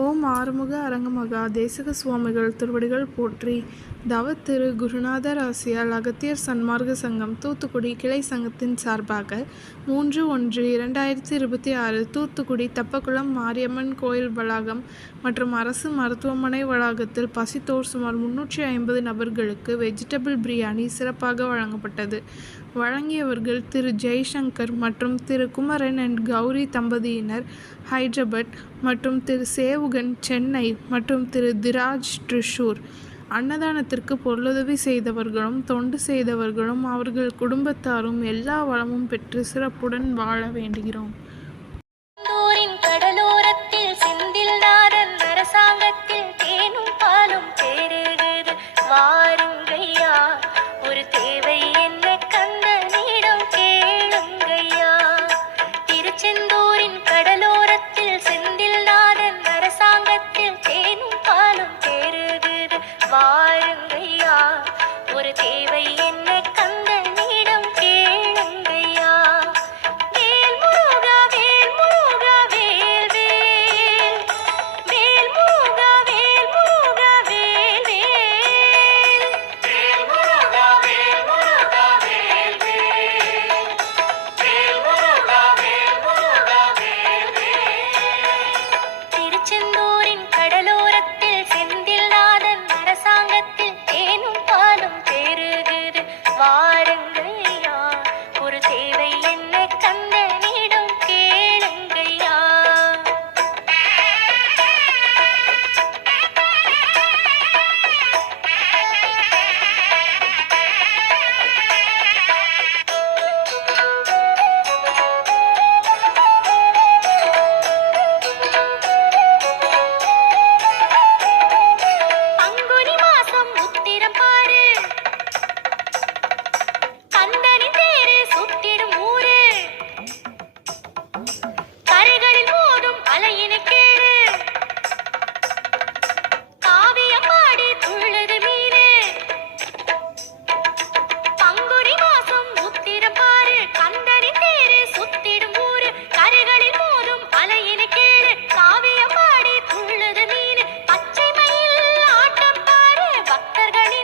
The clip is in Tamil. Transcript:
ஓம் ஆறுமுக அரங்கமகா தேசிக சுவாமிகள் திருவடிகள் போற்றி. தவ திரு குருநாதர் ஆசியால் அகத்தியர் சன்மார்க்க சங்கம் தூத்துக்குடி கிளை சங்கத்தின் சார்பாக 3/1/2026 தூத்துக்குடி தப்பக்குளம் மாரியம்மன் கோயில் வளாகம் மற்றும் அரசு மருத்துவமனை வளாகத்தில் பசித்தோர் சுமார் 350 நபர்களுக்கு வெஜிடபிள் பிரியாணி சிறப்பாக வழங்கப்பட்டது. வழங்கியவர்கள் திரு ஜெய்சங்கர் மற்றும் திரு குமரன் அண்ட் கௌரி தம்பதியினர் ஹைதராபாத் மற்றும் திரு சேவுகன் சென்னை மற்றும் திரு திராஜ் ட்ரிஷூர். அன்னதானத்திற்கு பொருளுதவி செய்தவர்களும் தொண்டு செய்தவர்களும் அவர்கள் குடும்பத்தாரும் எல்லா வளமும் பெற்று சிறப்புடன் வாழ வேண்டுகிறோம்.